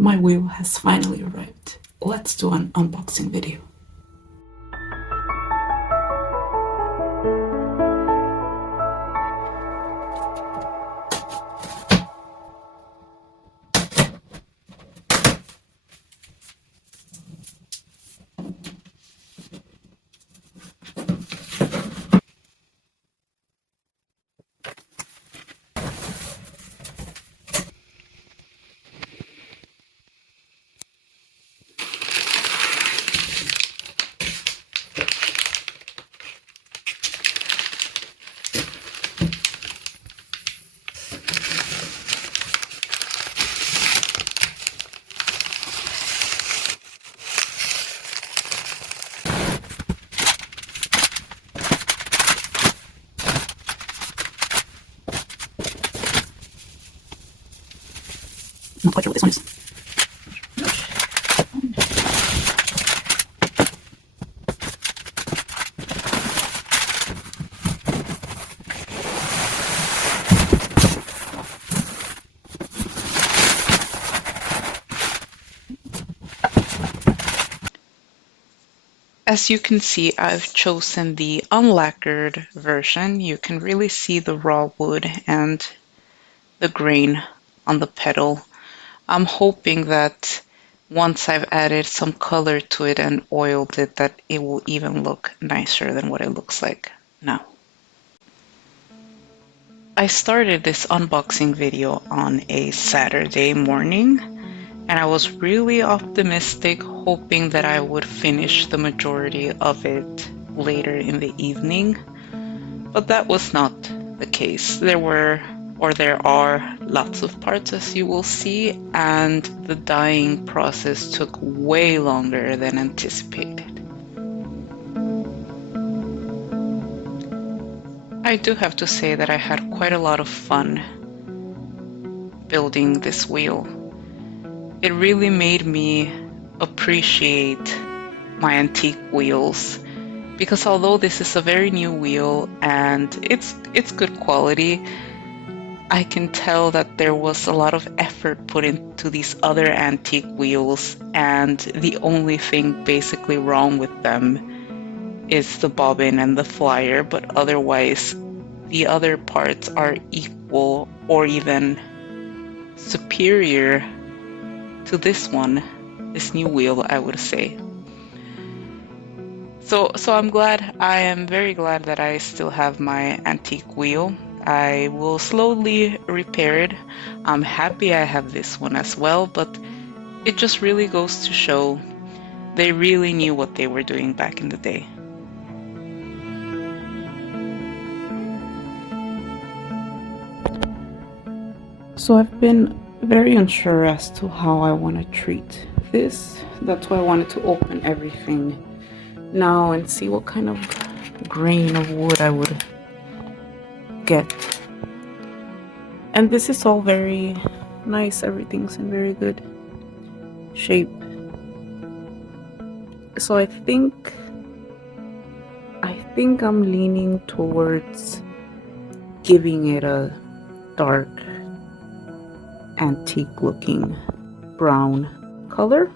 My wheel has finally arrived. Let's do an unboxing video. Not quite sure what this one is. As you can see, I've chosen the unlacquered version. You can really see the raw wood and the grain on the pedal. I'm hoping that once I've added some color to it and oiled it, that it will even look nicer than what it looks like now. I started this unboxing video on a Saturday morning, and I was really optimistic, hoping that I would finish the majority of it later in the evening, but that was not the case. There are lots of parts, as you will see, and the dyeing process took way longer than anticipated. I do have to say that I had quite a lot of fun building this wheel. It really made me appreciate my antique wheels, because although this is a very new wheel and it's good quality, I can tell that there was a lot of effort put into these other antique wheels, and the only thing basically wrong with them is the bobbin and the flyer, but otherwise the other parts are equal or even superior to this one, this new wheel, I would say. So I am very glad that I still have my antique wheel. I will slowly repair it. I'm happy I have this one as well, but it just really goes to show they really knew what they were doing back in the day. So I've been very unsure as to how I want to treat this. That's why I wanted to open everything now and see what kind of grain of wood I would get. And this is all very nice. Everything's in very good shape. So I think I'm leaning towards giving it a dark antique looking brown color.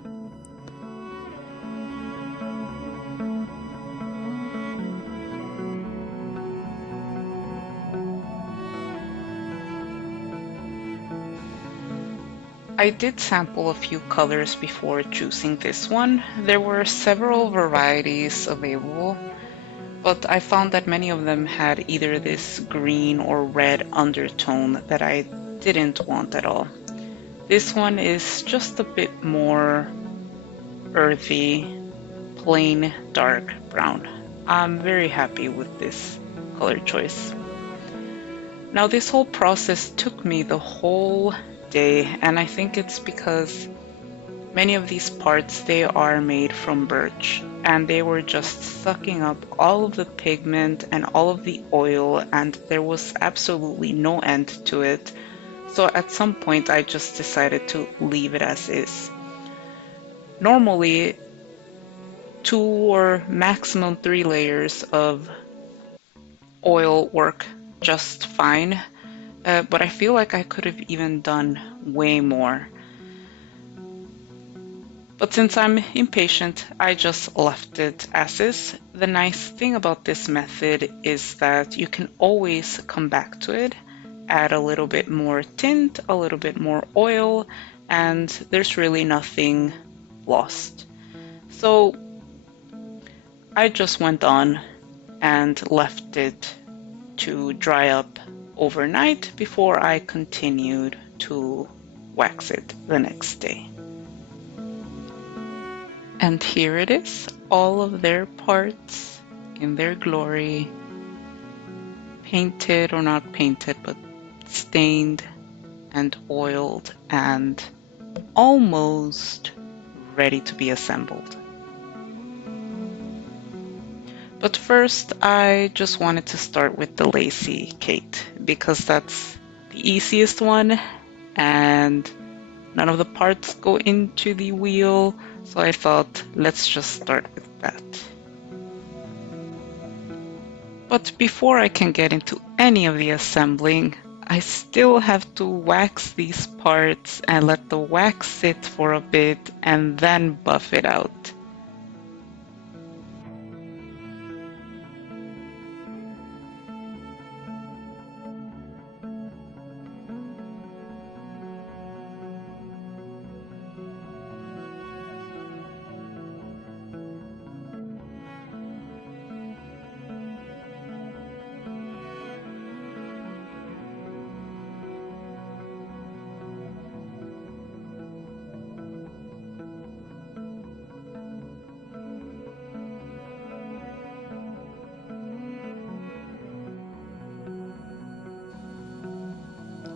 I did sample a few colors before choosing this one. There were several varieties available, but I found that many of them had either this green or red undertone that I didn't want at all. This one is just a bit more earthy, plain dark brown. I'm very happy with this color choice. Now, this whole process took me the whole day, and I think it's because many of these parts, they are made from birch, and they were just sucking up all of the pigment and all of the oil, and there was absolutely no end to it. So at some point I just decided to leave it as is. Normally 2 or maximum 3 layers of oil work just fine, but I feel like I could have even done way more. But since I'm impatient, I just left it as is. The nice thing about this method is that you can always come back to it, add a little bit more tint, a little bit more oil, and there's really nothing lost. So I just went on and left it to dry up overnight before I continued to wax it the next day. And here it is, all of their parts in their glory, painted or not painted, but stained and oiled and almost ready to be assembled. But first, I just wanted to start with the Lacy Kate because that's the easiest one and none of the parts go into the wheel, so I thought let's just start with that. But before I can get into any of the assembling, I still have to wax these parts and let the wax sit for a bit and then buff it out.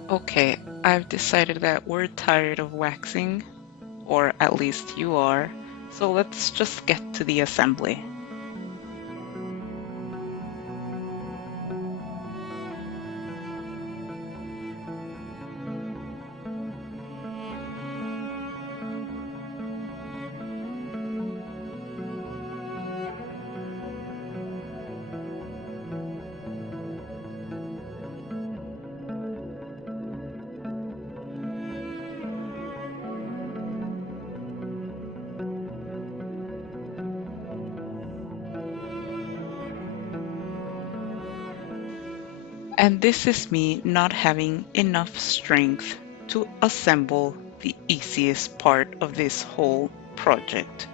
Okay, I've decided that we're tired of waxing, or at least you are, so let's just get to the assembly. And this is me not having enough strength to assemble the easiest part of this whole project.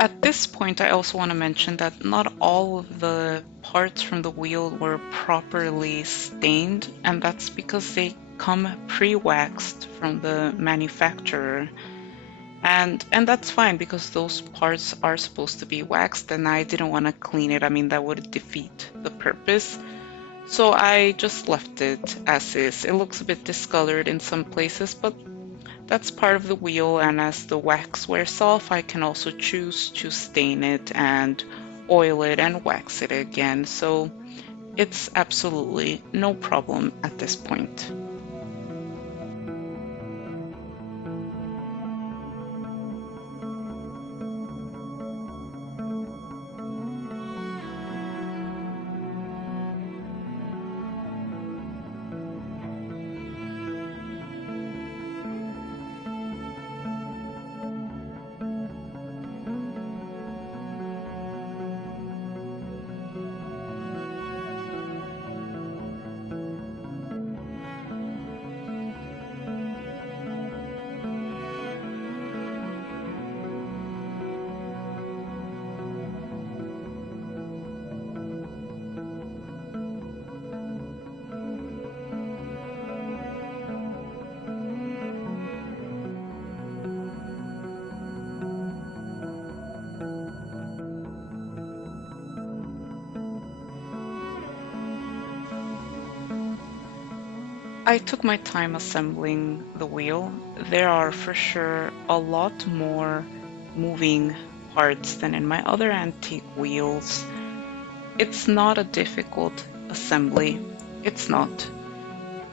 At this point, I also want to mention that not all of the parts from the wheel were properly stained, and that's because they come pre-waxed from the manufacturer. And that's fine because those parts are supposed to be waxed and I didn't want to clean it. I mean, that would defeat the purpose. So I just left it as is. It looks a bit discolored in some places, but that's part of the wheel, and as the wax wears off, I can also choose to stain it and oil it and wax it again. So it's absolutely no problem at this point. I took my time assembling the wheel. There are for sure a lot more moving parts than in my other antique wheels. It's not a difficult assembly. It's not.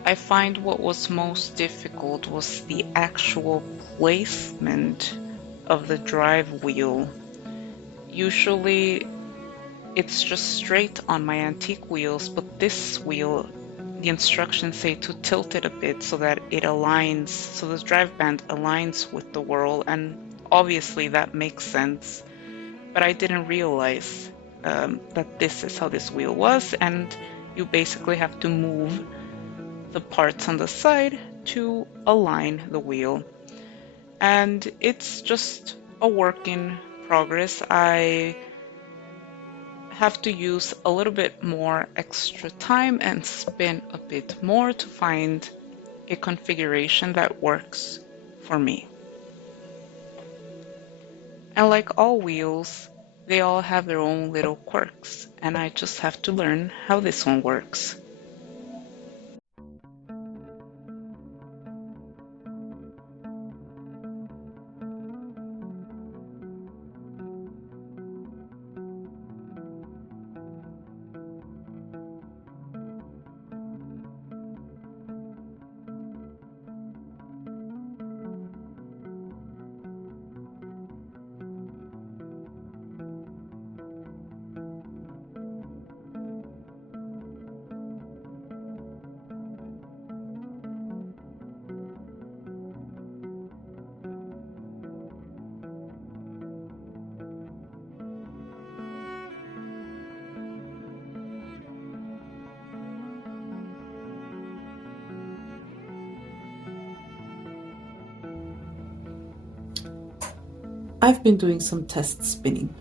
I find what was most difficult was the actual placement of the drive wheel. Usually it's just straight on my antique wheels, but this wheel, the instructions say to tilt it a bit so that it aligns, so the drive band aligns with the whirl, and obviously that makes sense. But I didn't realize that this is how this wheel was, and you basically have to move the parts on the side to align the wheel. And it's just a work in progress. I have to use a little bit more extra time and spin a bit more to find a configuration that works for me. And like all wheels, they all have their own little quirks, and I just have to learn how this one works. I've been doing some test spinning,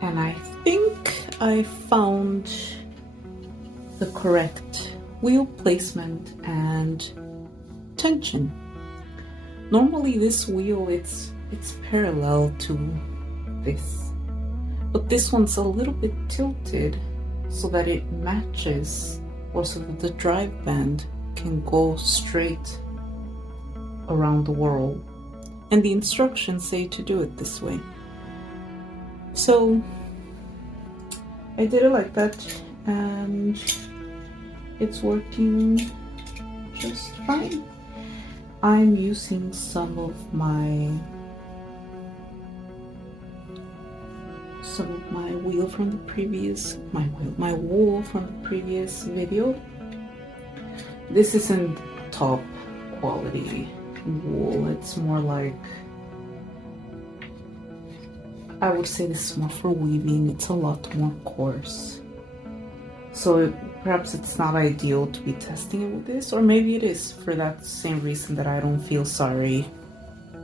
and I think I found the correct wheel placement and tension. Normally this wheel, it's parallel to this, but this one's a little bit tilted so that it matches, or so that the drive band can go straight around the whirl. And the instructions say to do it this way. So I did it like that, and it's working just fine. I'm using some of my wheel from the previous, my wool from the previous video. This isn't top quality wool, it's more like, I would say this is more for weaving. It's a lot more coarse, so perhaps it's not ideal to be testing it with this, or maybe it is for that same reason that I don't feel sorry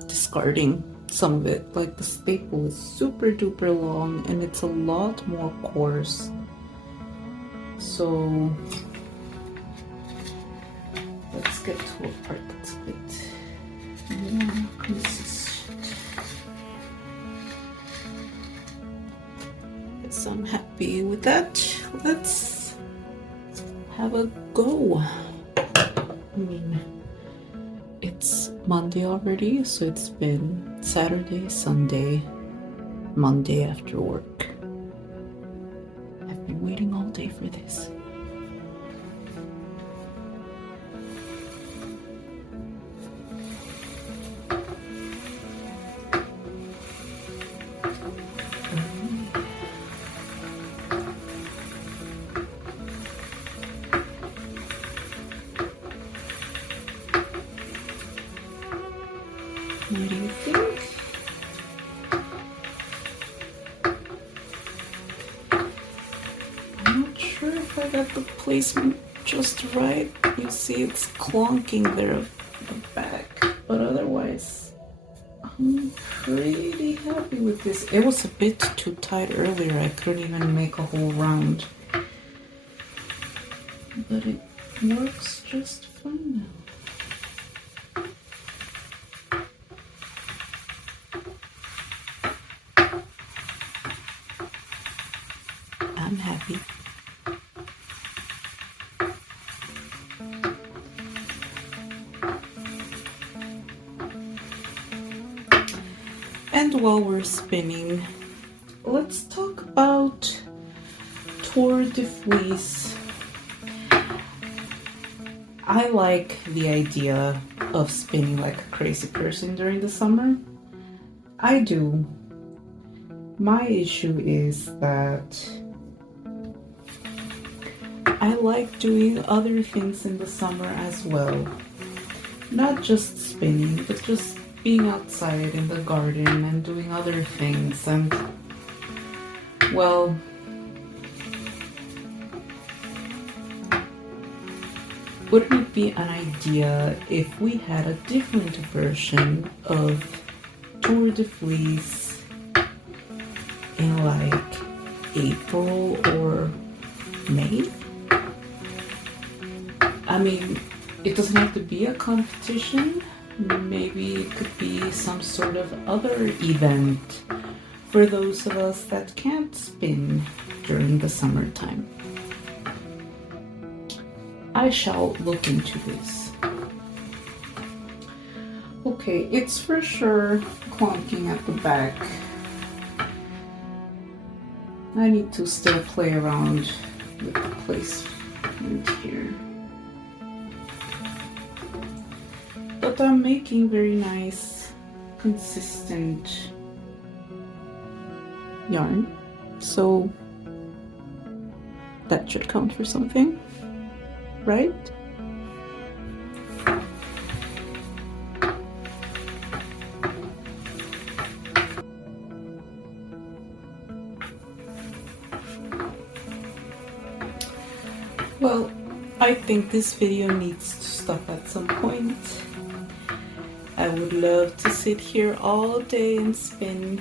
discarding some of it. Like the staple is super duper long and it's a lot more coarse, so let's get to a part that's a bit more consistent. Yes, I'm happy with that. Let's have a go. I mean, it's Monday already, so it's been Saturday, Sunday, Monday after work. I've been waiting all day for this. What do you think? I'm not sure if I got the placement just right. You see it's clonking there at the back, but otherwise I'm pretty happy with this. It was a bit too tight earlier. I couldn't even make a whole round, but it works just fine now. I'm happy. And while we're spinning, let's talk about Tour de Fleece. I like the idea of spinning like a crazy person during the summer. I do. My issue is that I like doing other things in the summer as well. Not just spinning, but just being outside in the garden and doing other things. And, well, wouldn't it be an idea if we had a different version of Tour de Fleece in like April or May? I mean, it doesn't have to be a competition. Maybe it could be some sort of other event for those of us that can't spin during the summertime. I shall look into this. Okay, it's for sure clunking at the back. I need to still play around with the placement here. But I'm making very nice, consistent yarn, so that should count for something, right? Well, I think this video needs to stop at some point. I would love to sit here all day and spin,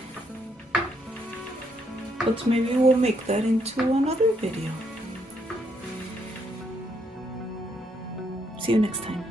but maybe we'll make that into another video. See you next time.